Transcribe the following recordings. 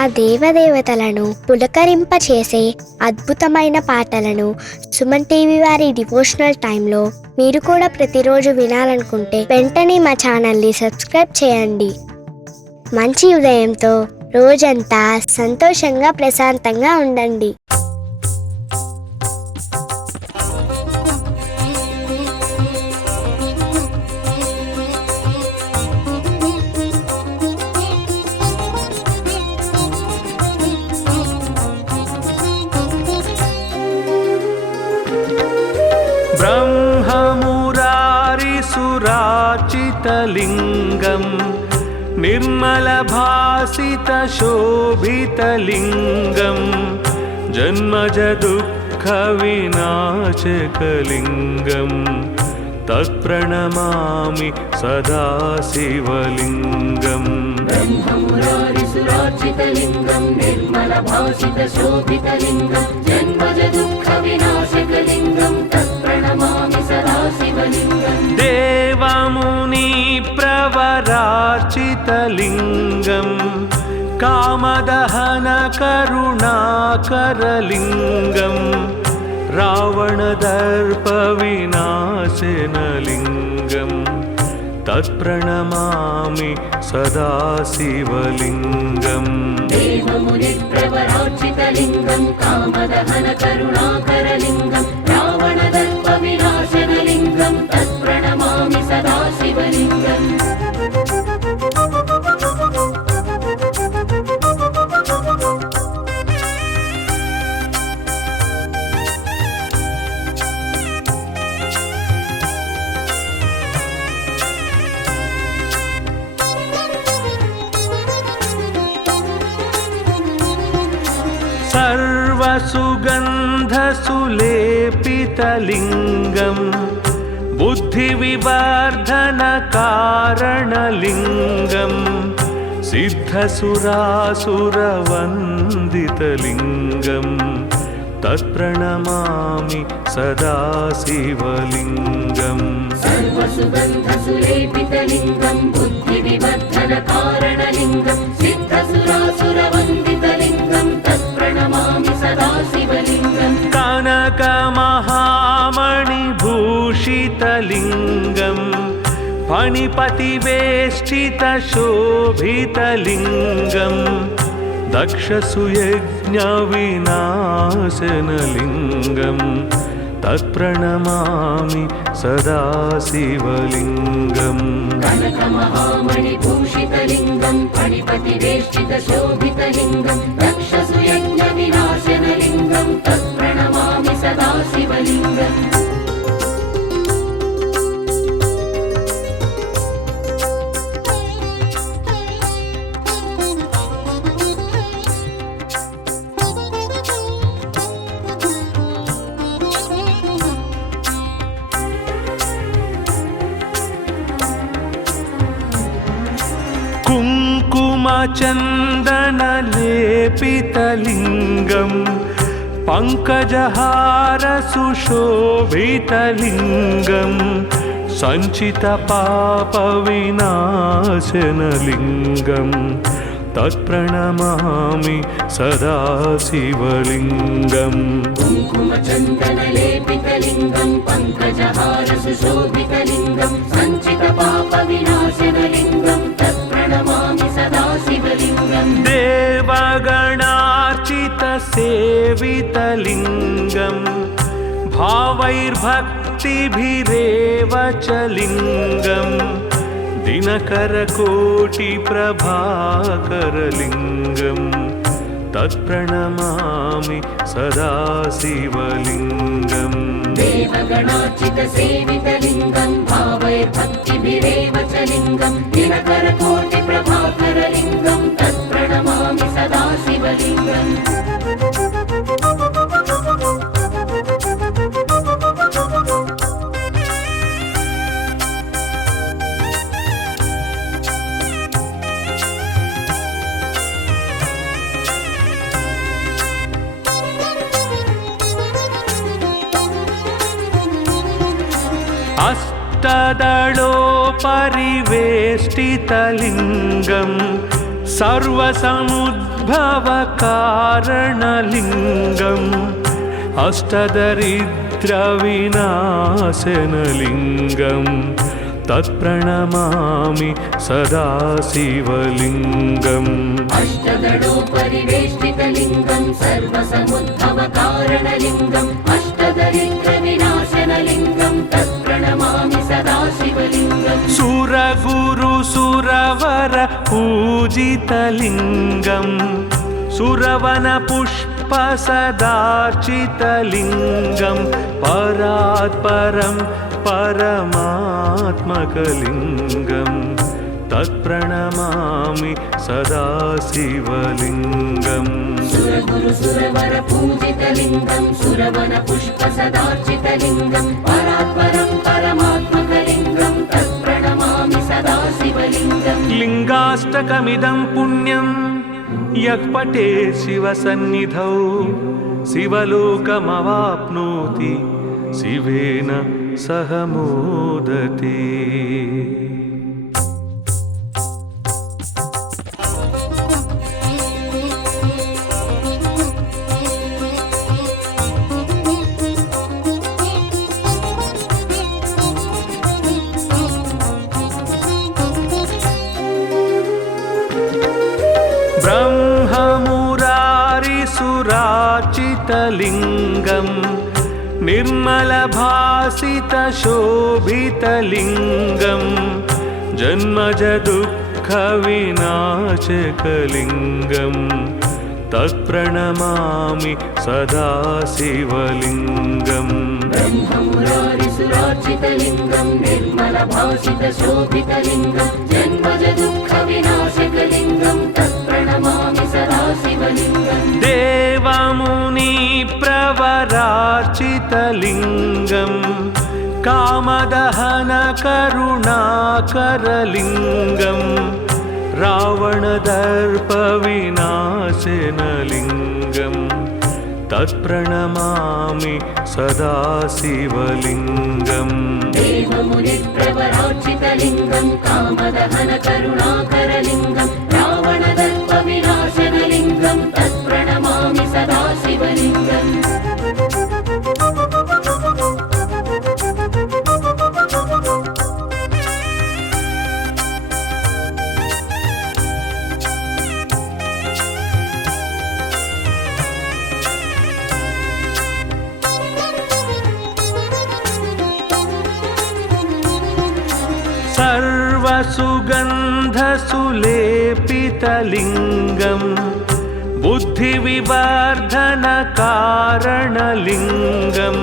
ఆ దేవదేవతలను పులకరింపచేసే అద్భుతమైన పాటలను సుమన్ టీవీ వారి డివోషనల్ టైంలో మీరు కూడా ప్రతిరోజు వినాలనుకుంటే వెంటనే మా ఛానల్ని సబ్స్క్రైబ్ చేయండి. మంచి ఉదయంతో రోజంతా సంతోషంగా ప్రశాంతంగా ఉండండి. ब्रह्ममुरारिसुराचितलिङ्गं निर्मलभासितशोभितलिङ्गं जन्मजदुःखविनाशकलिङ्गं तत्प्रणमामि सदा शिवलिङ्गम्. ब्रह्ममुरारिसुराचितलिङ्गं निर्मलभासितशोभितलिङ्गं जन्मजदुःखविनाशकलिङ्गं तत्प्रणमामि सदा शिवलिङ्गम्. देवमुनिप्रवरार्चितलिङ्गं कामदहनकरुणाकरलिङ्गं रावणदर्पविनाशनलिङ्गं तत्प्रणमामि सदा शिवलिङ्गम्. देवमुनिप्रवरार्चितलिङ्गं कामदहनकरुणाकरलिङ्गं रावणदर्पविनाशनलिङ्गं तत्प्रणमामि सदा शिवलिङ्गम्. सर्वसुगन्धसुलेपितलिङ्गं बुद्धिविवर्धनकारणलिङ्गं सिद्धसुरासुरवन्दितलिङ्गं तत्प्रणमामि सदा शिवलिङ्गम्. सर्वसुगन्धसुलेपितलिङ्गं बुद्धिविवर्धनकारणलिङ्गं सिद्धसुरासुरवन्दितलिङ्गं तत्प्रणमामि सदा शिवलिङ्गम्. कनकमहामणिभूषितलिङ्गं फणिपतिवेष्टितशोभितलिङ्गं दक्षसुयज्ञविनाशनलिङ्गं तत्प्रणमामि सदा शिवलिङ्गम्. कनकमहामणिभूषितलिङ्गं फणिपतिवेष्टितशोभितलिङ्गं दक्षसुयज्ञविनाशनलिङ्गं तत्प्रणमामि सदा शिवलिङ्गम्. कुङ्कुमचन्दनलेपितलिङ्गं पङ्कजहारसुशोभितलिङ्गं सञ्चितपापविनाशनलिङ्गं तत्प्रणमामि सदा शिवलिङ्गम्. कुङ्कुमचन्दनलेपितलिङ्गं पङ्कजहारसुशोभितलिङ्गं सञ्चितपापविनाशनलिङ्गं तत्प्रणमामि सदा शिवलिङ्गम्. देवगणार्चितसेवितलिङ्गं भावैर्भक्तिभिरेव च लिङ्गं दिनकरकोटिप्रभाकरलिङ्गं तत्प्रणमामि सदा शिवलिङ्गम्. देवगणार्चितसेवितलिङ्गं भावैर्भक्तिभिरेव च लिङ्गं दिनकरकोटिप्रभाकरलिङ्गं तत्प्रणमामि सदा शिवलिङ्गम्. अष्टदलोपरिवेष्टितलिङ्गं सर्वसमुद्र उद्भवकारणलिङ्गम् अष्टदरिद्रविनाशनलिङ्गं तत्प्रणमामि सदा शिवलिङ्गम् अष्टदलोपरिवेष्टितलिङ्गं सर्वसमुद्भवकारणलिङ्गम् अष्टदरिद्रविनाशनलिङ्गं तत्प्रणमामि सदा शिवलिङ्गम् सुरगुरुसुरवर पूजितलिङ्गं सुरवनपुष्पसदार्चितलिङ्गं परात्परं परमात्मकलिङ्गं तत्प्रणमामि सदा शिवलिङ्गम् सुरगुरुसुरवर पूजितलिङ्गं सुरवनपुष्पसदार्चितलिङ्गं परात्परं परमात्मकलिङ्गं तत्प्रणमामि सदा शिवलिङ्गम् लिङ्गाष्टकमिदं पुण्यं यः पठे शिवसन्निधौ शिवलोकमवाप्नोति शिवेन सह मोदते। ब्रह्ममुरारिसुरार्चितलिङ्गं निर्मलभासितशोभितलिङ्गं जन्मजदुःखविनाशकलिङ्गं तत्प्रणमामि सदा शिवलिङ्गम् ब्रह्ममुरारिसुरार्चितलिङ्गं निर्मलभासितशोभितलिङ्गं जन्मजदुःखविनाशकलिङ्गं तत्प्रणमामि सदा शिवलिङ्गम् देवमुनिप्रवरार्चितलिङ्गं कामदहनकरुणाकरलिङ्गं रावणदर्पविनाशनलिङ्गं तत्प्रणमामि सदा शिवलिङ्गम् देवमुनिप्रवरार्चितलिङ्गं कामदहनकरुणाकरलिङ्गं रावणदर्पविनाशनलिङ्गं तत्प्रणमामि सदा शिवलिङ्गम् सर्वसुगन्धसुलेपितलिङ्गं बुद्धिविवर्धनकारणलिङ्गं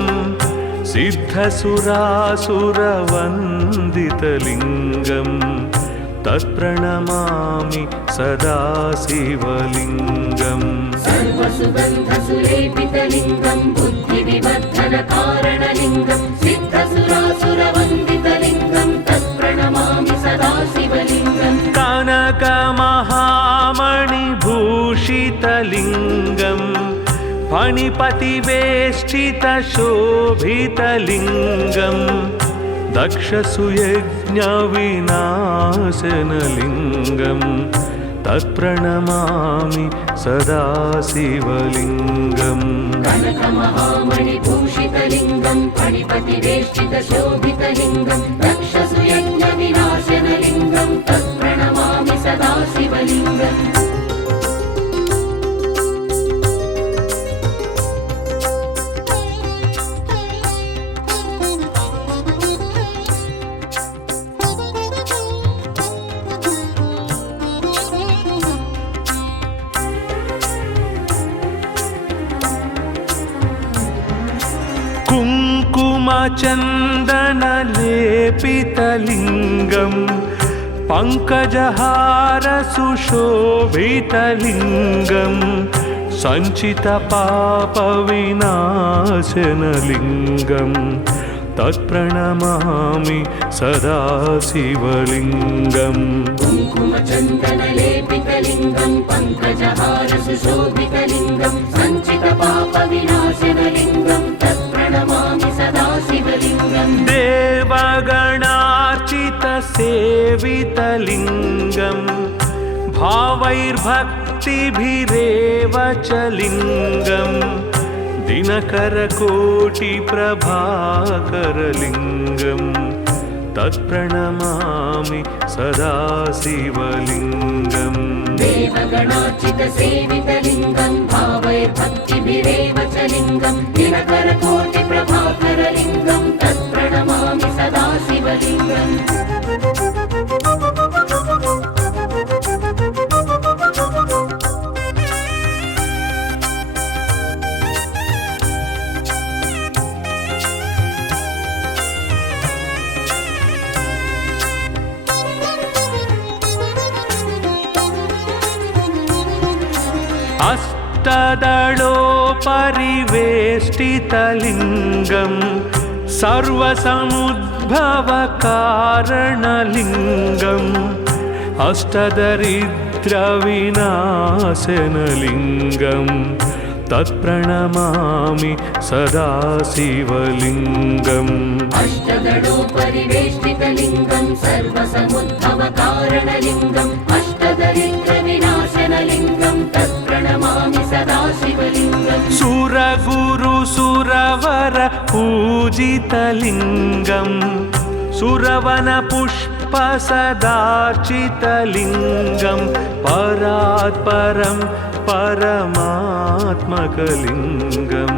सिद्धसुरासुरवन्दितलिङ्गं तत्प्रणमामि सदा शिवलिङ्गम् सर्वसुगन्धसुलेपितलिङ्गं बुद्धिविवर्धनकारणलिङ्गं सिद्धसुरासुरवन्दितलिङ्गं तत्प्रणमामि सदा शिवलिङ्गम् कनकमहामणिभूषितलिङ्गं फणिपतिवेष्टितशोभितलिङ्गं दक्षसुयज्ञविनाशनलिङ्गं तत्प्रणमामि सदा शिवलिङ्गम् कनकमहामणिभूषितलिङ्गं फणिपतिवेष्टितशोभितलिङ्गं दक्षसुयज्ञविनाशनलिङ्गं तत्प्रणमामि सदा शिवलिङ्गम् कुङ्कुमचन्दनलेपितलिङ्गं पङ्कजहारसुशोभितलिङ्गं सञ्चितपापविनाशनलिङ्गं तत्प्रणमामि सदा शिवलिङ्गम् कुङ्कुमचन्दनलेपितलिङ्गं पङ्कजहारसुशोभितलिङ्गं सञ्चितपापविनाशनलिङ्गं तत्प्रणमामि सदा शिवलिङ्गम् देवगणार्चितसेवितलिङ्गं भाव भावैर्भक्तिभिरेव च लिङ्गं दिनकरकोटिप्रभाकरलिङ्गं तत्प्रणमामि सदा शिवलिङ्गम् देवगणार्चितसेवितलिङ्गं भावैर्भक्तिभिरेव च लिङ्गं दिनकरकोटिप्रभाकरलिङ्गं तत्प्रणमामि सदा शिवलिङ्गम् अष्टदलोपरिवेष्टितलिङ्गं सर्वसमुद्भवकारणलिङ्गम् अष्टदरिद्रविनाशनलिङ्गं तत्प्रणमामि सदा शिवलिङ्गम् अष्टदलोपरिवेष्टितलिङ्गं सर्वसमुद्भवकारणलिङ्गम् अष्टदरिद्रविनाशनलिङ्गं तत्प्रणमामि सदा शिवलिङ्गम् सुरगुरुसुरवर पूजितलिङ्गं सुरवनपुष्पसदार्चितलिङ्गं परात्परं परमात्मकलिङ्गं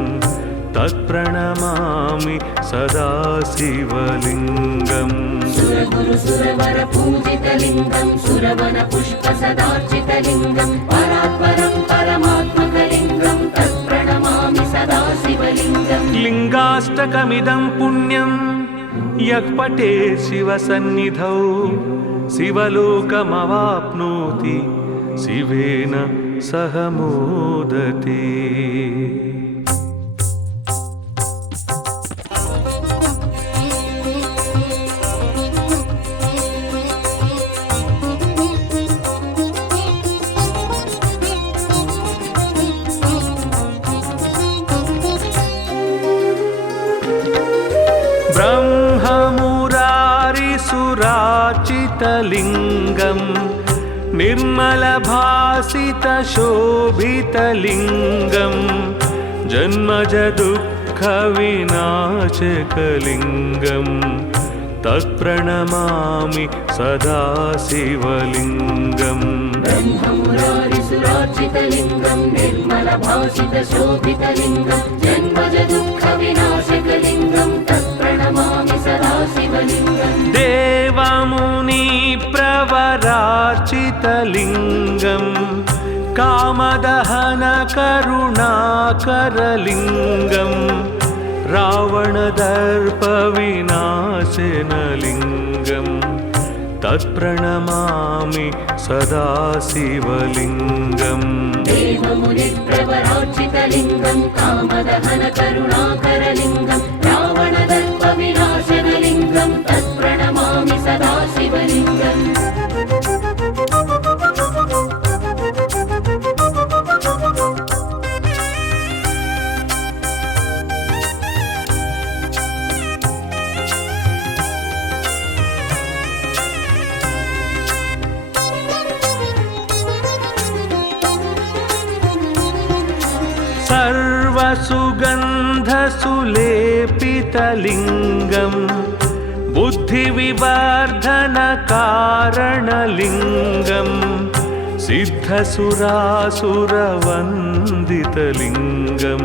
तत्प्रणमामि सदा शिवलिङ्गम् सुरगुरुसुरवर पूजितलिङ्गं सुरवनपुष्पसदार्चितलिङ्गं परात्परं परमात्मकलिङ्गं तत्प्रणमामि सदा शिवलिङ्गम् लिङ्गाष्टकमिदं पुण्यं यः पठेत् शिवसन्निधौ शिवलोकमवाप्नोति शिवेन सह मोदते। ब्रह्ममुरारिसुरार्चितलिङ्गं निर्मलभासितशोभितलिङ्गं जन्मजदुःखविनाशकलिङ्गं तत्प्रणमामि सदा शिवलिङ्गम् ब्रह्ममुरारिसुरार्चितलिङ्गं निर्मलभासितशोभितलिङ्गं जन्मजदुःखविनाशकलिङ्गं तत्प्रणमामि सदा शिवलिङ्गम् देवमुनिप्रवरार्चितलिङ्गं कामदहनकरुणाकरलिङ्गं रावणदर्पविनाशनलिङ्गं तत्प्रणमामि सदा शिवलिङ्गम् देवमुनिप्रवरार्चितलिङ्गं कामदहनकरुणाकरलिङ्गं रावणदर्पविनाशनलिङ्गं तत्प्रणमामि सदा शिवलिङ्गम् सर्वसुगन्धसुलेपितलिङ्गं बुद्धिविवर्धनकारणलिङ्गं सिद्धसुरासुरवन्दितलिङ्गं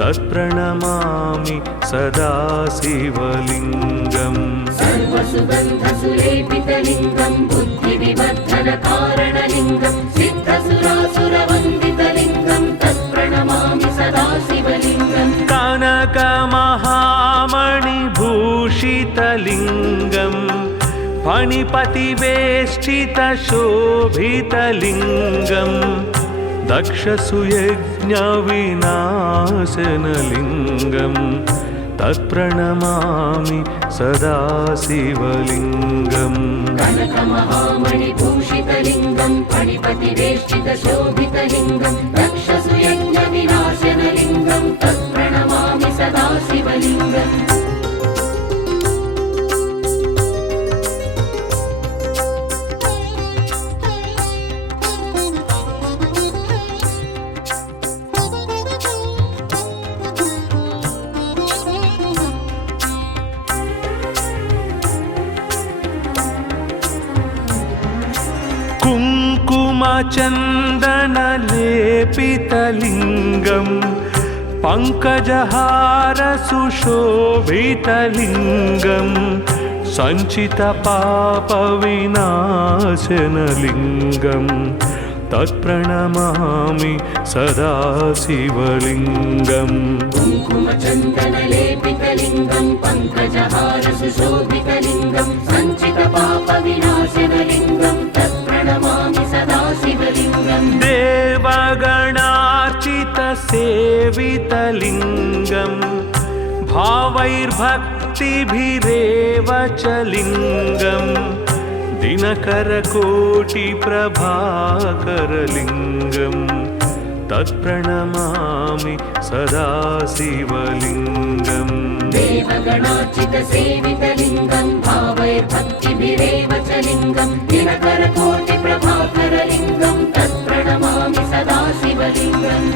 तत्प्रणमामि सदा शिवलिङ्गम् सर्वसुगन्धसुलेपितलिङ्गं बुद्धिविवर्धनकारणलिङ्गं सिद्धसुरासुरवन्दितलिङ्गं तत्प्रणमामि सदा शिवलिङ्गम् कनकमहामणिभूषितलिङ्गं फणिपतिवेष्टितशोभितलिङ्गं दक्षसुयज्ञविनाशनलिङ्गं तत्प्रणमामि सदा शिवलिङ्गम् कनकमहामणिभूषितलिङ्गं फणिपतिवेष्टितशोभितलिङ्गं दक्षसुयज्ञविनाशनलिङ्गं तत्प्रणमामि सदा शिवलिङ्गम् कुङ्कुमचन्दनलेपितलिङ्गं पङ्कजहारसुशोभितलिङ्गं सञ्चितपापविनाशनलिङ्गं तत्प्रणमामि सदा शिवलिङ्गम् कुङ्कुमचन्दनलेपितलिङ्गं पङ्कजहारसुशोभितलिङ्गं सञ्चितपापविनाशनलिङ्गं तत्प्रणमामि सदा शिवलिङ्गम् देवगणार्चितसेवितलिङ्गं भावैर्भक्तिभिरेव च लिङ्गं दिनकरकोटिप्रभाकरलिङ्गं तत्प्रणमामि सदा शिवलिङ्गम् देवगणार्चितसेवितलिङ्गं भावैर्भक्तिभिरेव च लिङ्गं दिनकरकोटिप्रभाकरलिङ्गं तत्प्रणमामि सदा शिवलिङ्गम्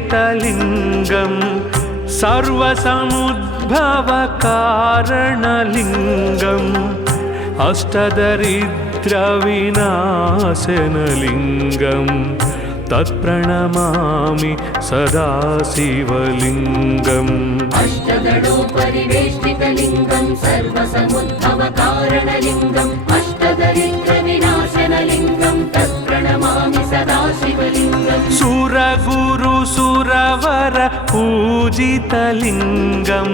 अष्टदलोपरिवेष्टितलिङ्गं सर्वसमुद्भवकारणलिङ्गम् अष्टदरिद्रविनाशनलिङ्गं तत्प्रणमामि सदा शिवलिङ्गम् अष्टदलोपरिवेष्टितलिङ्गं सर्वसमुद्भवकारणलिङ्गम् अष्टदरिद्रविनाशनलिङ्गं तत्प्रणमामि सदा शिवलिङ्गम् सुरगुरुसुरवर पूजितलिङ्गं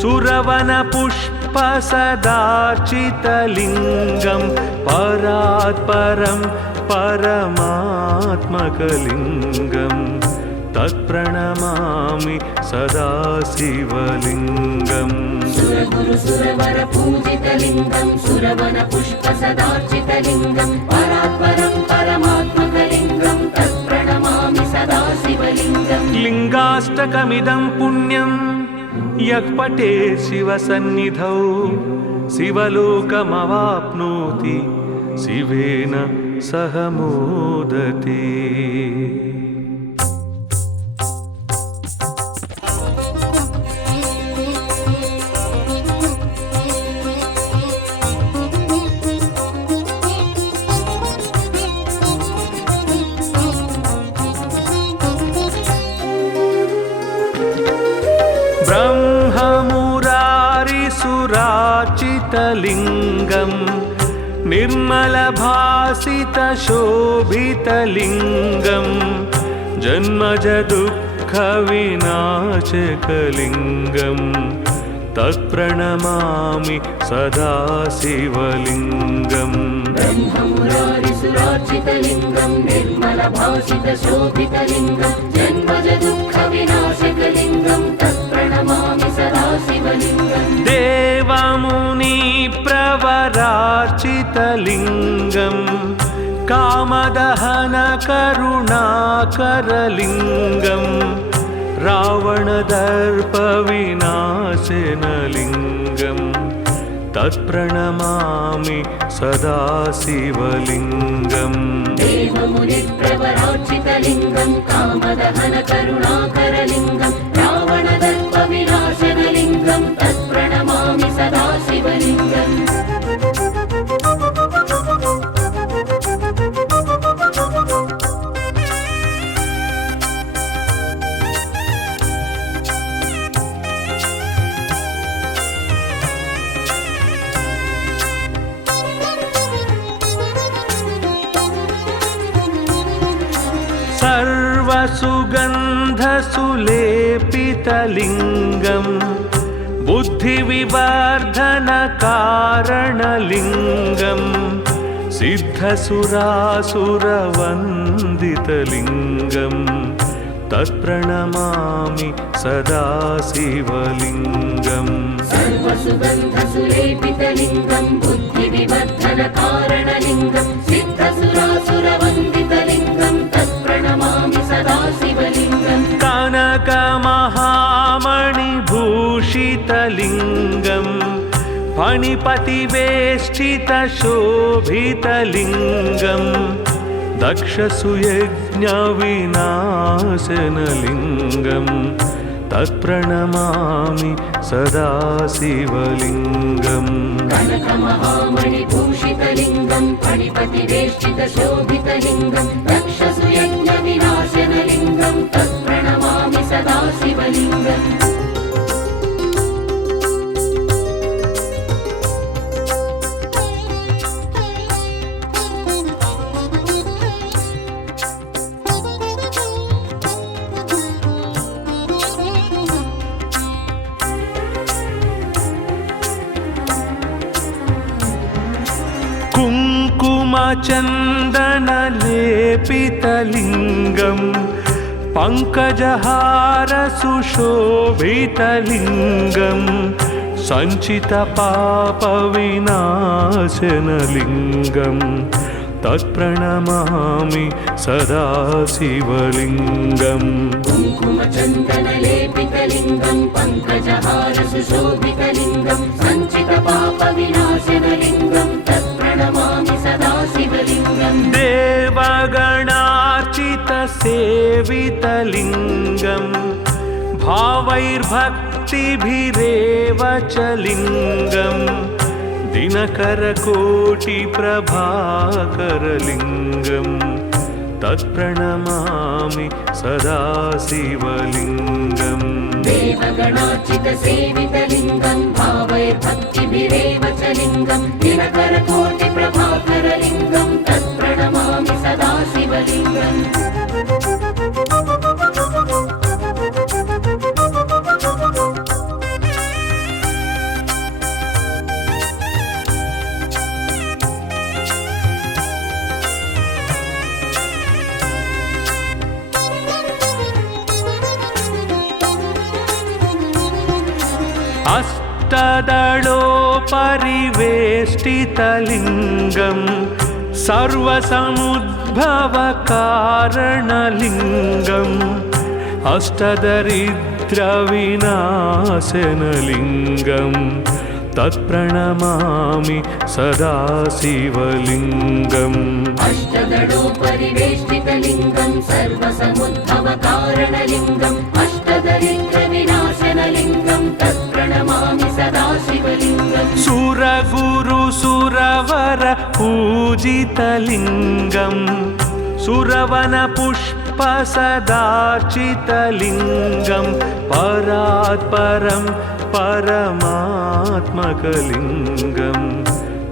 सुरवनपुष्पसदार्चितलिङ्गं परात्परं परमात्मकलिङ्गं तत्प्रणमामि सदा शिवलिङ्गम् सुरगुरुसुरवर पूजितलिङ्गं सुरवनपुष्पसदार्चितलिङ्गं परात्परं परमात्मकलिङ्गं तत्प्रणमामि सदा शिवलिङ्गम् लिङ्गाष्टकमिदं पुण्यं यः पठेत् शिवसन्निधौ शिवलोकमवाप्नोति शिवेन सह मोदते। ब्रह्ममुरारिसुरार्चितलिङ्गं निर्मलभासितशोभितलिङ्गं जन्मजदुःखविनाशकलिङ्गं तत्प्रणमामि सदा शिवलिङ्गम् ब्रह्ममुरारिसुरार्चितलिङ्गं निर्मलभासितशोभितलिङ्गं जन्मजदुःखविनाशकलिङ्गं तत्प्रणमामि सदा शिवलिङ्गम् देवमुनिप्रवरार्चितलिङ्गं कामदहनकरुणाकरलिङ्गं रावणदर्पविनाशनलिङ्गं तत्प्रणमामि सदा शिवलिङ्गम् देवमुनिप्रवरार्चितलिङ्गं कामदहनकरुणाकरलिङ्गं रावणदर्पविनाशनलिङ्गं तत्प्रणमामि सदा शिवलिङ्गम् सर्वसुगन्धसुलेपितलिङ्गं बुद्धिविवर्धनकारणलिङ्गं सिद्धसुरासुरवन्दितलिङ्गं तत्प्रणमामि सदा शिवलिङ्गम् सर्वसुगन्धसुलेपितलिङ्गं बुद्धिविवर्धनकारणलिङ्गं सिद्धसुरासुरवन्दितलिङ्गं तत्प्रणमामि सदा शिवलिङ्गम् कनक कनकमहामणिभूषितलिङ्गं फणिपतिवेष्टितशोभितलिङ्गं दक्षसुयज्ञविनाशनलिङ्गं तत्प्रणमामि सदा शिवलिङ्गम् कनकमहामणिभूषितलिङ्गं फणिपतिवेष्टितशोभितलिङ्गं दक्षसुयज्ञविनाशनलिङ्गं तत्प्रणमामि सदा शिवलिङ्गम् कुङ्कुमचन्दनलेपितलिङ्गं पङ्कजहारसुशोभितलिङ्गं सञ्चितपापविनाशनलिङ्गं तत्प्रणमामि सदा शिवलिङ्गम् कुङ्कुमचन्दनलेपितलिङ्गं पङ्कजहारसुशोभितलिङ्गं सञ्चितपापविनाशनलिङ्गं तत्प्रणमामि सदा शिवलिङ्गम् देवगणार्चितसेवितलिङ्गं भावैर्भक्तिभिरेव च लिङ्गं दिनकरकोटिप्रभाकरलिङ्गं तत्प्रणमामि सदा शिवलिङ्गम् देवगणार्चितसेवितलिङ्गं भावैर्भक्तिभिरेव च लिङ्गं दिनकरकोटिप्रभाकरलिङ्गं तत्प्रणमामि सदा शिवलिङ्गम् अष्टदलोपरिवेष्टितलिङ्गं सर्वसमुद्भवकारणलिङ्गम् अष्टदरिद्रविनाशनलिङ्गं तत्प्रणमामि सदा शिवलिङ्गम् अष्टदलोपरिवेष्टितलिङ्गं सर्वसमुद्भवकारणलिङ्गम् अष्टदरिद्रविनाशनलिङ्गं तत्प्रणमामि सदा शिवलिङ्गम् सुरगुरुसुरवर पूजितलिङ्गं सुरवनपुष्पसदार्चितलिङ्गं परात्परं परमात्मकलिङ्गं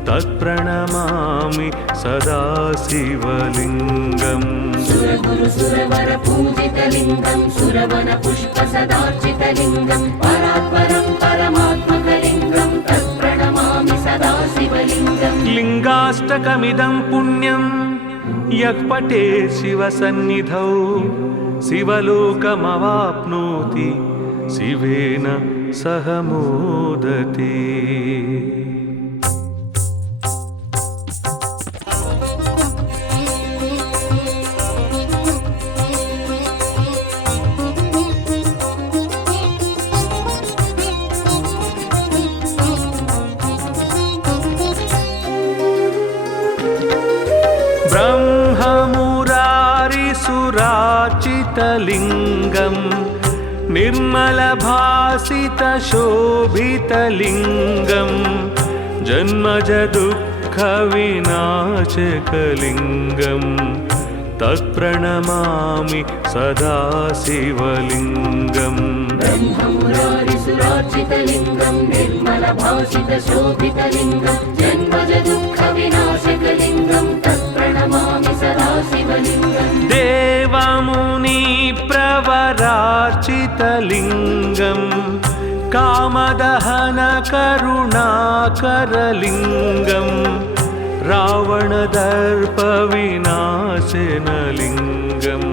तत्प्रणमामि सदा शिवलिङ्गम् सुरगुरुसुरवरपूजितलिङ्गं सुरवनपुष्पसदार्चितलिङ्गं परात्परं परमात्मकलिङ्गं तत्प्रणमामि सदा शिवलिङ्गम् लिङ्गाष्टकमिदं पुण्यं यः पठे शिवसन्निधौ शिवलोकमवाप्नोति शिवेन सह मोदते। ब्रह्ममुरारिसुराचितलिङ्गं निर्मलभासितशोभितलिङ्गं जन्मजदुःखविनाशकलिङ्गं तत्प्रणमामि सदा शिवलिङ्गम् ब्रह्ममुरारिसुरार्चितलिङ्गं निर्मलभासितशोभितलिङ्गं जन्मजदुःखविनाशकलिङ्गं तत्प्रणमामि सदा शिवलिङ्गम् देवमुनिप्रवरार्चितलिङ्गं कामदहनकरुणाकरलिङ्गं रावणदर्पविनाशनलिङ्गं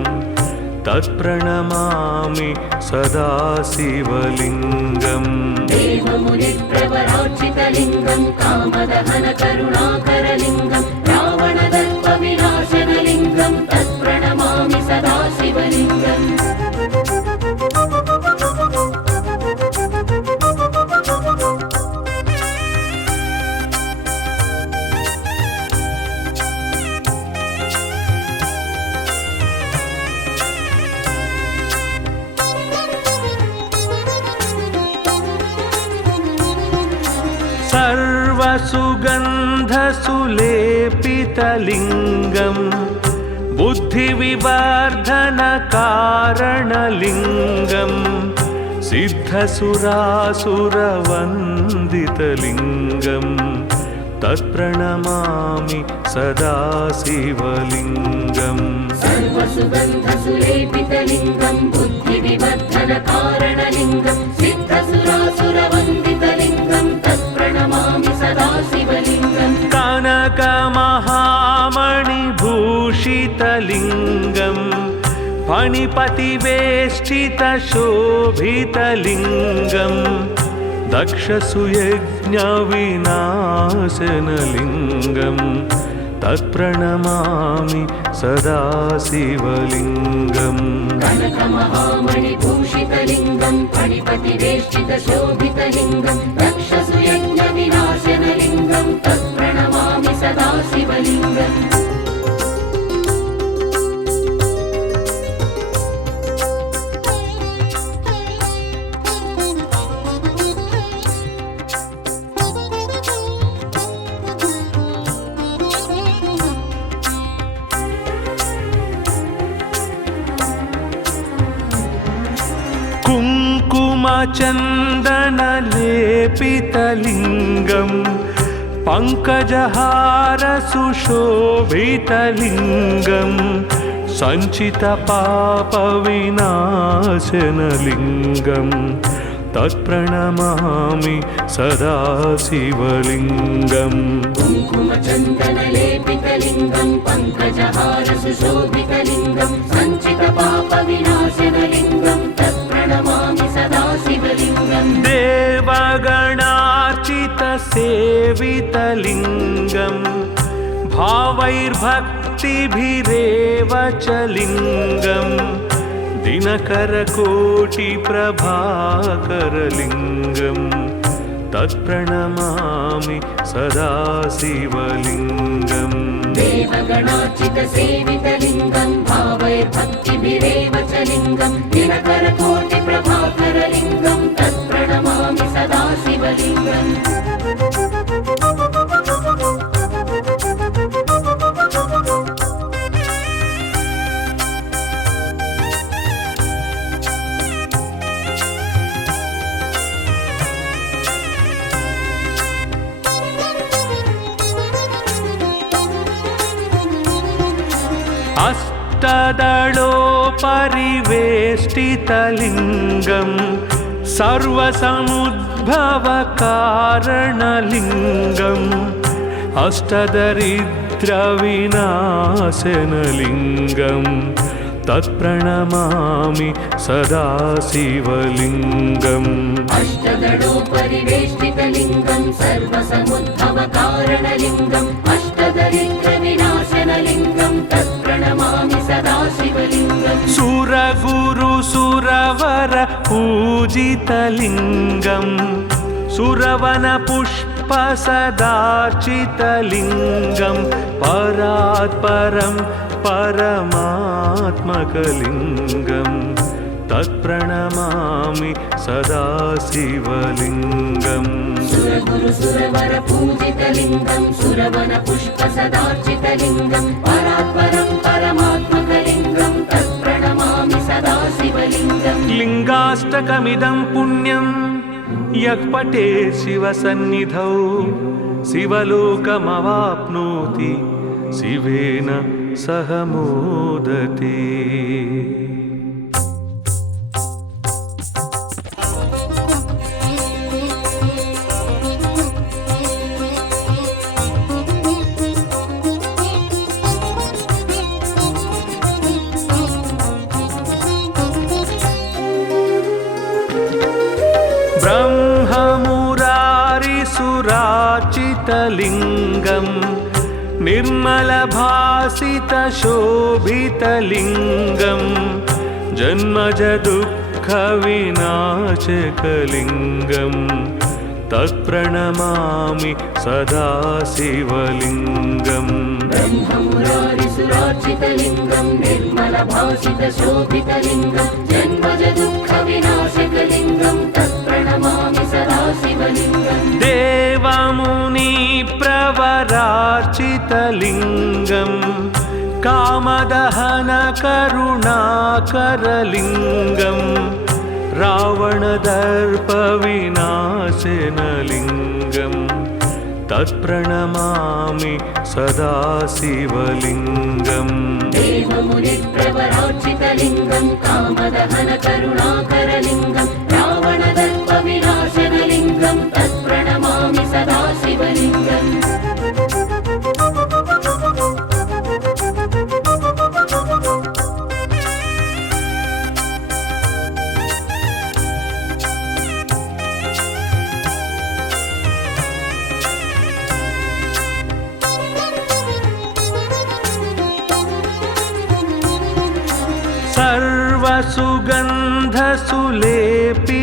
तत्प्रणमामि सदा शिवलिङ्गम् देवमुनिप्रवरार्चितलिङ्गं कामदहनकरुणाकरलिङ्गं रावणदर्पविनाशनलिङ्गं तत्प्रणमामि सदा शिवलिङ्गम् सुगन्धसुलेपितलिङ्गम् बुद्धिविवर्धनकारणलिङ्गम् सिद्धसुरासुरवन्दितलिङ्गम् तत्प्रणमामि सदा शिवलिङ्गम् सर्वसुगन्धसुलेपितलिङ्गं बुद्धिविवर्धनकारणलिङ्गं सिद्धसुरासुरवन्दितलिङ्गं तत्प्रणमामि सदा शिवलिङ्गम् कनकमहामणिभूषितलिङ्गम् फणिपतिवेष्टितशोभितलिङ्गम् दक्षसुयज्ञविनाशनलिङ्गम् तत्प्रणमामि सदा शिवलिङ्गम् कनकमहामणिभूषितलिङ्गं फणिपतिवेष्टितशोभितलिङ्गं दक्षसुयज्ञविनाशनलिङ्गं तत्प्रणमामि सदा शिवलिङ्गम् कुङ्कुमचन्दनलेपितलिङ्गम् पङ्कजहारसुशोभितलिङ्गम् सञ्चितपापविनाशनलिङ्गम् तत्प्रणमामि सदा शिवलिङ्गम् कुङ्कुमचन्दनलेपितलिङ्गं पङ्कजहारसुशोभितलिङ्गं सञ्चितपापविनाशनलिङ्गं तत्प्रणमामि सदा शिवलिङ्गम् देवगणार्चितसेवितलिङ्गम् भावैर्भक्तिभिरेव च लिङ्गम् दिनकरकोटिप्रभाकरलिङ्गम् तत्प्रणमामि सदा शिवलिङ्गम् देवगणार्चितसेवितलिङ्गं भावैर्भक्तिभिरेव च लिङ्गं दिनकरकोटिप्रभाकरलिङ्गं तत्प्रणमामि सदा शिवलिङ्गम् अष्टदलोपरिवेष्टितलिङ्गम् सर्वसमुद्भवकारणलिङ्गम् अष्टदरिद्रविनाशनलिङ्गम् तत्प्रणमामि सदा शिवलिङ्गम् अष्टदलोपरिवेष्टितलिङ्गं सर्वसमुद्भवकारणलिङ्गम् अष्टदरिद्रविनाशनलिङ्गं तत्प्रणमामि सदा शिवलिङ्गम् सुरगुरुसुरवर पूजितलिङ्गम् सुरवनपुष्पसदार्चितलिङ्गम् परात्परं परमात्मकलिङ्गम् तत्प्रणमामि सदा शिवलिङ्गम् सुरगुरुसुरवर पूजितलिङ्गं सुरवनपुष्पसदार्चितलिङ्गं परात्परं परमात्मकलिङ्गं तत्प्रणमामि सदा शिवलिङ्गम् लिङ्गाष्टकमिदं पुण्यं यः पठेत् शिवसन्निधौ शिवलोकमवाप्नोति शिवेन सह मोदते। ब्रह्ममुरारिसुरार्चितलिङ्गम् निर्मलभासितशोभितलिङ्गम् जन्मजदुःखविनाशकलिङ्गम् तत्प्रणमामि सदा शिवलिङ्गम् ब्रह्ममुरारिसुरार्चितलिङ्गं निर्मलभासितशोभितलिङ्गं जन्मजदुःखविनाशकलिङ्गं तत्प्रणमामि सदा शिवलिङ्गम् देवमुनि पराजितलिङ्गं कामदहनकरुणाकरलिङ्गं रावणदर्पविनाशनलिङ्गं तत्प्रणमामि सदा शिवलिङ्गम् देवमुनिप्रवरार्चितलिङ्गं कामदहनकरुणाकरलिङ्गं रावणदर्पविनाशनलिङ्गं तत्प्रणमामि सदा शिवलिङ्गम्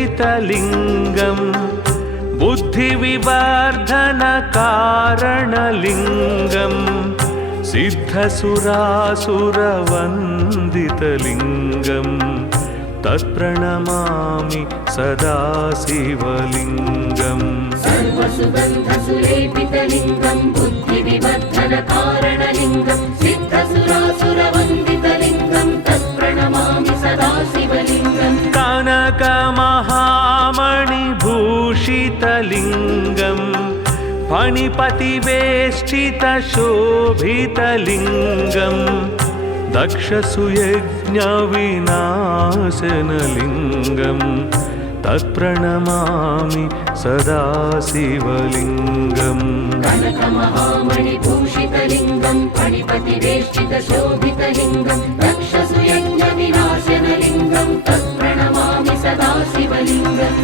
सर्वसुगन्धसुलेपितलिङ्गं बुद्धिविवर्धनकारणलिङ्गं सिद्धसुरासुरवन्दितलिङ्गं तत्प्रणमामि सदा शिवलिङ्गम् सर्वसुगन्धसुलेपितलिङ्गं बुद्धिविवर्धनकारणलिङ्गं सिद्धसुरासुरवन्दितलिङ्गं तत्प्रणमामि सदा शिवलिङ्गम् कनकमहामणिभूषितलिङ्गं फणिपतिवेष्टितशोभितलिङ्गं दक्षसुयज्ञविनाशनलिङ्गं तत्प्रणमामि सदा शिवलिङ्गम् कनकमहामणिभूषितलिङ्गं फणिपतिवेष्टितशोभितलिङ्गं दक्षसुयज्ञविनाशनलिङ्गं तत्प्रणमामि सदा शिवलिङ्गम्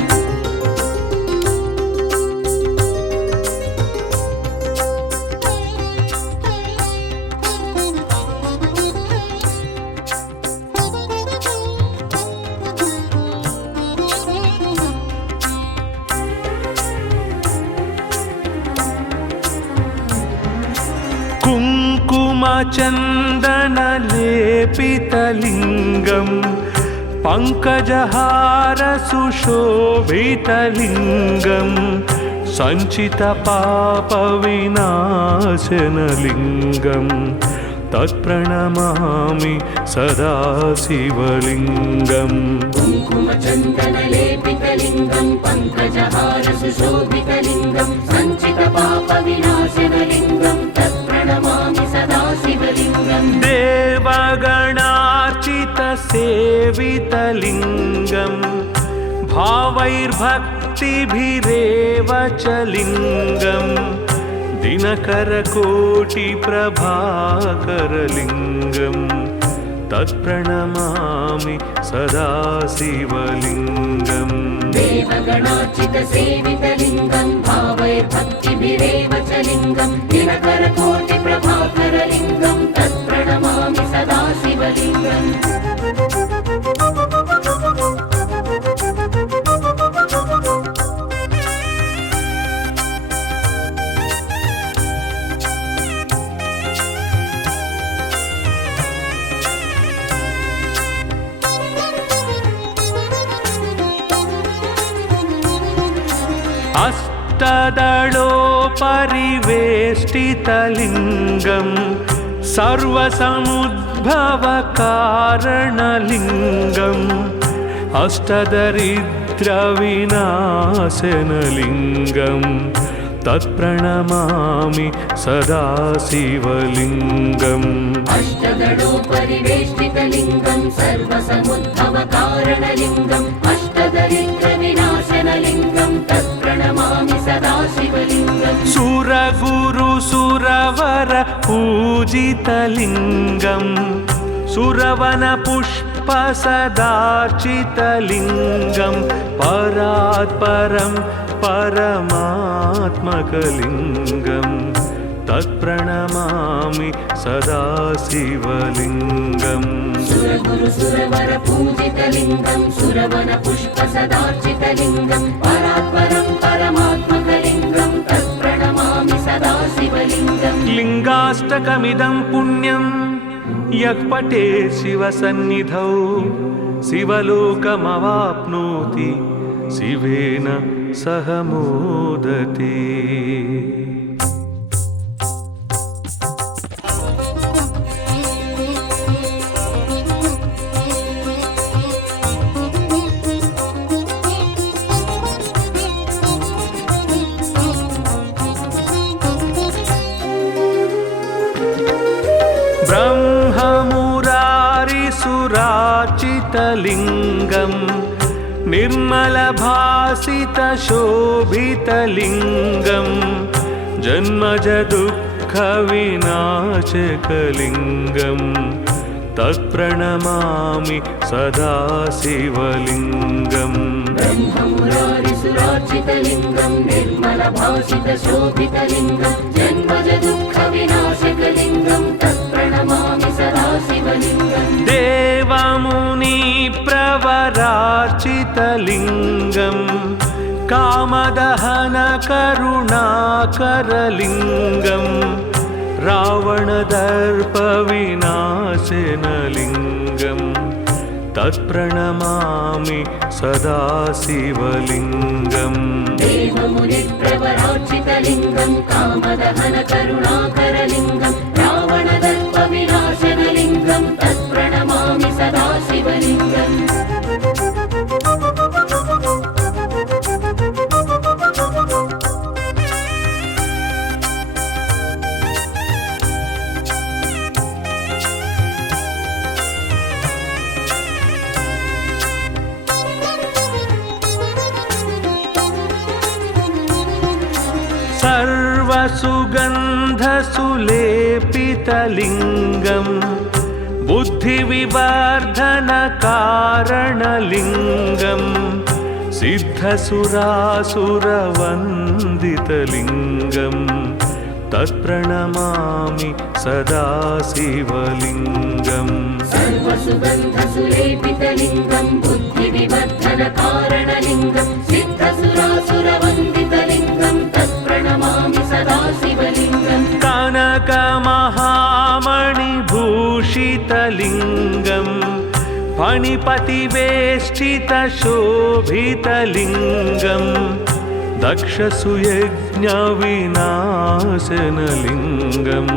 कुङ्कुमचन्दनलेपितलिङ्गं पङ्कजहारसुशोभितलिङ्गं सञ्चितपापविनाशनलिङ्गं तत्प्रणमामि सदा शिवलिङ्गम् कुङ्कुमचन्दनलेपितलिङ्गं पङ्कजहारसुशोभितलिङ्गं सञ्चितपापविनाशनलिङ्गं तत्प्रणमामि सदा शिवलिङ्गम् देवगणार्चितसेवितलिङ्गं भावैर्भक्तिभिरेव च लिङ्गं दिनकरकोटिप्रभाकरलिङ्गं तत्प्रणमामि सदा शिवलिङ्गम् देवगणार्चितसेवितलिङ्गं भावैर्भक्तिभिरेव च लिङ्गं दिनकरकोटिप्रभाकरलिङ्गं तत्प्रणमामि सदा शिवलिङ्गम् अष्टदलोपरिवेष्टितलिङ्गं सर्वसमुद्भवकारणलिङ्गम् अष्टदरिद्रविनाशनलिङ्गं तत्प्रणमामि सदा शिवलिङ्गम् अष्टदलोपरिवेष्टितलिङ्गं सर्वसमुद्भवकारणलिङ्गम् अष्टदरिद्रविनाशनलिङ्गं तत्प्रणमामि सदा शिवलिङ्गम् सुरगुरुसुरवर पूजितलिङ्गं सुरवनपुष्पसदार्चितलिङ्गं परात्परं परमात्मकलिङ्गं तत्प्रणमामि सदा शिवलिङ्गम् सुरगुरुसुरवरपूजितलिङ्गं सुरवनपुष्पसदार्चितलिङ्गं परात्परं परमात्मकलिङ्गं तत्प्रणमामि सदा शिवलिङ्गम् लिङ्गाष्टकमिदं पुण्यं यः पठे शिवसन्निधौ शिवलोकमवाप्नोति शिवेन सह मोदते। पावितलिङ्गं निर्मलभासितशोभितलिङ्गं जन्मज दुःखविनाशकलिङ्गं तत्प्रणमामि सदा शिवलिङ्गम् ब्रह्ममुरारिसुरार्चितलिङ्गं निर्मलभासितशोभितलिङ्गं जन्मज दुःखविनाशकलिङ्गं तत्प्रणमामि सदा शिवलिङ्गम् देवमुनिप्रवरार्चितलिङ्गं कामदहनकरुणाकरलिङ्गं रावणदर्पविनाशनलिङ्गं तत्प्रणमामि सदा शिवलिङ्गम् देवमुनिप्रवरार्चितलिङ्गं कामदहनकरुणाकरलिङ्गं रावणदर्पविनाशनलिङ्गं तत्प्रणमामि सदा शिवलिङ्गम् सर्वसुगन्धसुलेपितलिङ्गं बुद्धिविवर्धनकारणलिङ्गं सिद्धसुरासुरवन्दितलिङ्गं तत्प्रणमामि सदा शिवलिङ्गम् सर्वसुगन्धसुलेपितलिङ्गं बुद्धिविवर्धनकारणलिङ्गं सिद्धसुरासुरवन्दितलिङ्गं तत्प्रणमामि सदा शिवलिङ्गम् कनकमहामणिभूषितलिङ्गं फणिपतिवेष्टितशोभितलिङ्गं दक्षसुयज्ञविनाशनलिङ्गं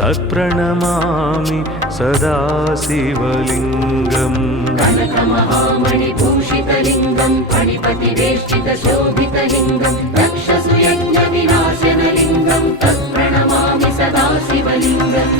तत्प्रणमामि सदा शिवलिङ्गम् कनकमहामणिभूषितलिङ्गं फणिपतिवेष्टितशोभितलिङ्गं दक्षसुयज्ञविनाशनलिङ्गं तत्प्रणमामि सदा शिवलिङ्गम्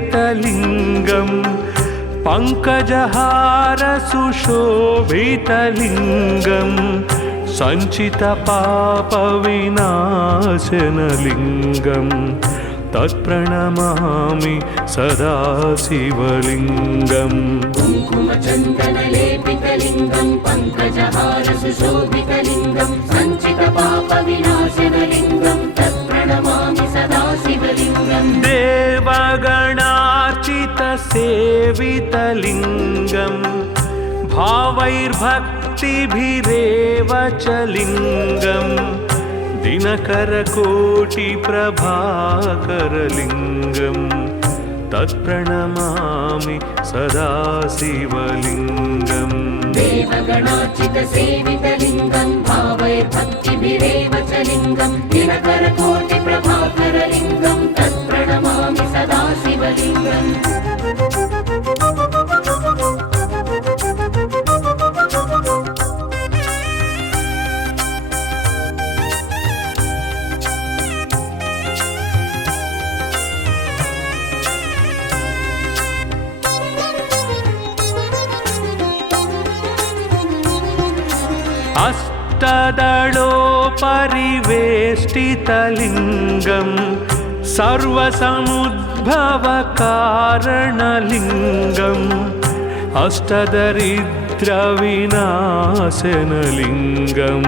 कुङ्कुमचन्दनलेपितलिङ्गं पङ्कजहारसुशोभितलिङ्गं सञ्चितपापविनाशनलिङ्गं तत्प्रणमामि सदा शिवलिङ्गम् कुङ्कुमचन्दनलेपितलिङ्गं पङ्कजहारसुशोभितलिङ्गं सञ्चितपापविनाशनलिङ्गं तत्प्रणमामि सदा शिवलिङ्गम् देवगणार्चितसेवितलिङ्गं भावैर्भक्तिभिरेव च लिङ्गं दिनकरकोटिप्रभाकरलिङ्गं तत्प्रणमामि सदा शिवलिङ्गम् देवगणार्चितसेवितलिङ्गं भावैर्भक्तिभिरेव च लिङ्गं दिनकरकोटिप्रभाकरलिङ्गं तत्प्रणमामि सदा शिवलिङ्गम् अष्टदलोपरिवेष्टितलिङ्गं सर्वसमुद्भवकारणलिङ्गम् अष्टदरिद्रविनाशनलिङ्गं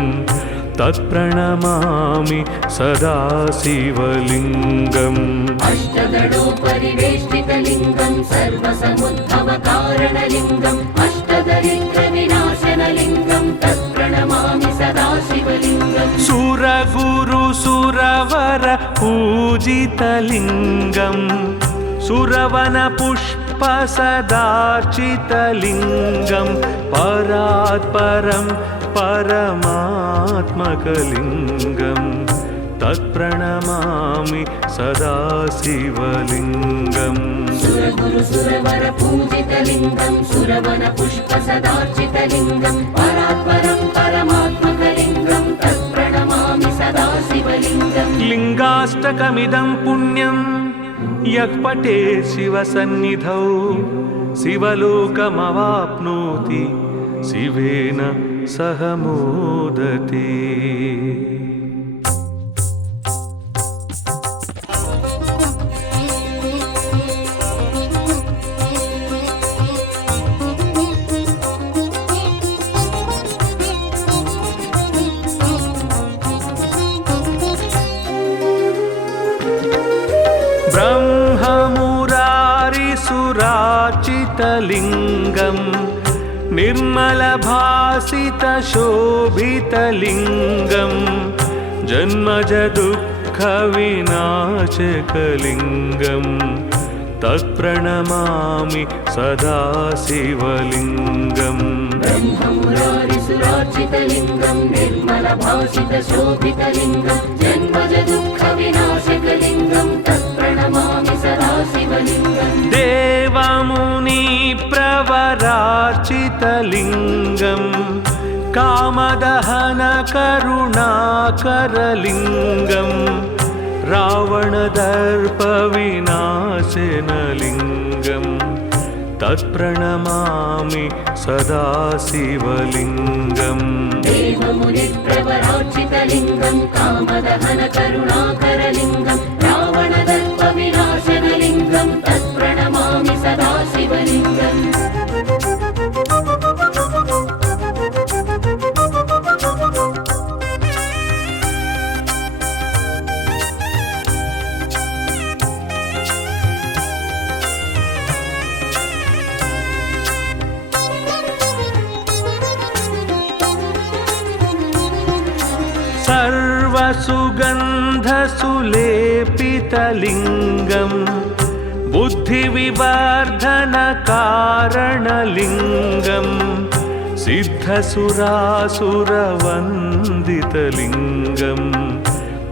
तत्प्रणमामि सदा शिवलिङ्गम् अष्टदलोपरिवेष्टितलिङ्गं सर्वसमुद्भवकारणलिङ्गम् अष्टदरिद्रविनाशनलिङ्गं तत्प्रणमामि सदा शिवलिङ्गम् सुरगुरुसुरवर पूजितलिङ्गं सुरवनपुष्पसदार्चितलिङ्गं परात् परं परमात्मकलिङ्गं तत्प्रणमामि सदा शिवलिङ्गम् सुरगुरु सुरवर पूजितलिङ्गं सुरवन पुष्प सदार्चितलिङ्गं परात्परं परमात्मकलिङ्गं तत्प्रणमामि सदा शिवलिङ्गम् लिङ्गाष्टकमिदं पुण्यं यः पठे शिवसन्निधौ शिवलोकमवाप्नोति शिवेन सह मोदते। ब्रह्ममुरारिसुराचितलिङ्गं निर्मलभासितशोभितलिङ्गं जन्मजदुःखविनाशकलिङ्गं तत्प्रणमामि सदा शिवलिङ्गम् ब्रह्ममुरारिसुरार्चितलिङ्गं निर्मलभासितशोभितलिङ्गं जन्मजदुःखविनाशकलिङ्गं तत्प्रणमामि सदा शिवलिङ्गम् देवमुनिप्रवरार्चितलिङ्गं कामदहनकरुणाकरलिङ्गं रावणदर्पविनाशनलिङ्गं तत्प्रणमामि सदा शिवलिङ्गम् देवमुनिप्रवरार्चितलिङ्गं कामदहनकरुणाकरलिङ्गं रावणदर्पविनाशनलिङ्गं तत्प्रणमामि सदा शिवलिङ्गम् सर्वसुगन्धसुलेपितलिङ्गं बुद्धिविवर्धनकारणलिङ्गं सिद्धसुरासुरवन्दितलिङ्गं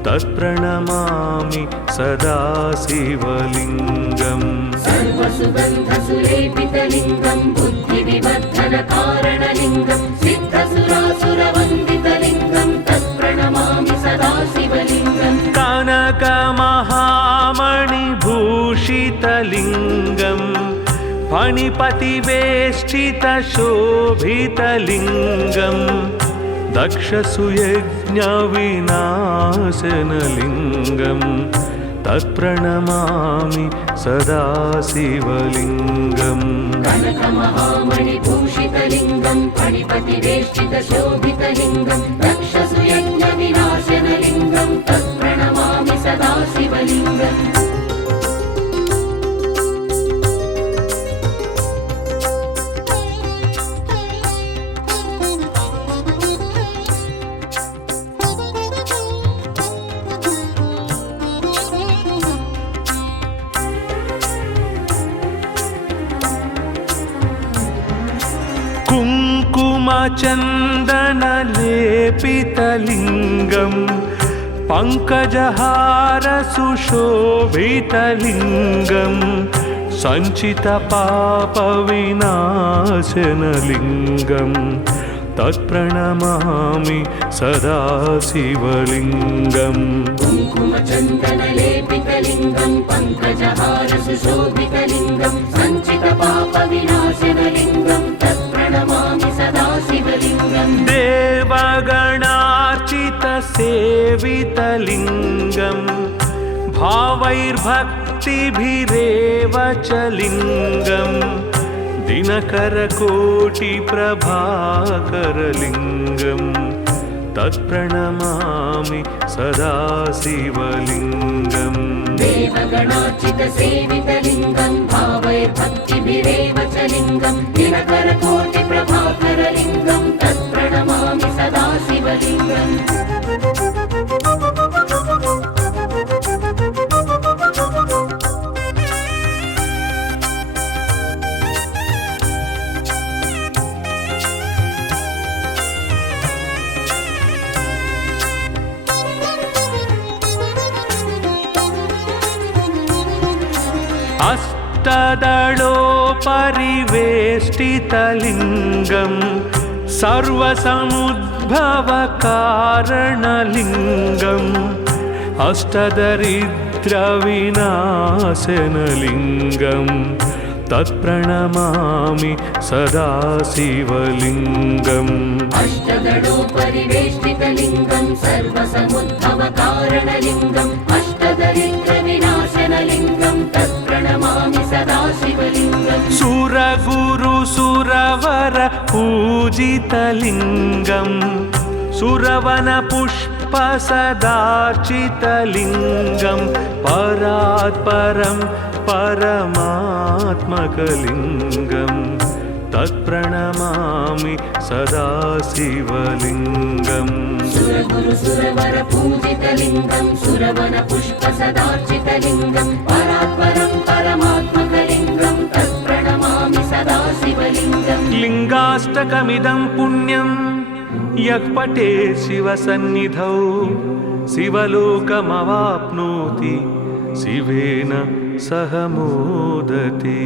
तत्प्रणमामि सदा शिवलिङ्गम् सर्वसुगन्धसुलेपितलिङ्गं बुद्धिविवर्धनकारणलिङ्गं सिद्धसुरासुरवन्दितलिङ्गं तत्प्रणमामि सदा शिवलिङ्गम् कनकमहामणिभूषितलिङ्गं फणिपतिवेष्टितशोभितलिङ्गं दक्षसुयज्ञविनाशनलिङ्गं तत्प्रणमामि सदा शिवलिङ्गम् कनकमहामणिभूषितलिङ्गं फणिपतिवेष्टितशोभितलिङ्गं दक्षसुयज्ञविनाशनलिङ्गं तत्प्रणमामि सदा शिवलिङ्गम् कुङ्कुमचन्दनलेपितलिङ्गं पङ्कजहारसुशोभितलिङ्गं सञ्चितपापविनाशनलिङ्गं तत्प्रणमामि सदा शिवलिङ्गम् कुङ्कुमचन्दनलेपितलिङ्गं पङ्कजहारसुशोभितलिङ्गं सञ्चितपापविनाशनलिङ्गं तत्प्रणमामि सदा शिवलिङ्गम् देवगणार्चितसेवितलिङ्गं भावैर्भक्तिभिरेव च लिङ्गं दिनकरकोटिप्रभाकरलिङ्गं तत्प्रणमामि सदा शिवलिङ्गम् देवगणार्चितसेवितलिङ्गं भावैर्भक्तिभिरेव च लिङ्गं दिनकरकोटिप्रभाकरलिङ्गं तत्प्रणमामि सदा शिवलिङ्गम् अष्टदलोपरिवेष्टितलिङ्गं सर्वसमुद्भवकारणलिङ्गम् अष्टदरिद्रविनाशनलिङ्गम् तत्प्रणमामि सदा शिवलिङ्गम् अष्टदलोपरिवेष्टितलिङ्गं सर्वसमुद्भवकारणलिङ्गम् अष्टदरिद्रविनाशनलिङ्गं तत्प्रणमामि सदा शिवलिङ्गम् सुरगुरुसुरवर पूजितलिङ्गम् सुरवनपुष्पसदार्चितलिङ्गं परात्परं परमात्मकलिङ्गं तत्प्रणमामि सदा शिवलिङ्गम् सुरगुरुसुरवर पूजितलिङ्गं सुरवनपुष्पसदार्चितलिङ्गं परात्परं परमात्मकलिङ्गं तत्प्रणमामि सदा शिवलिङ्गम् लिङ्गाष्टकमिदं पुण्यं यः पठेत् शिवसन्निधौ शिवलोकमवाप्नोति शिवेन सह मोदते।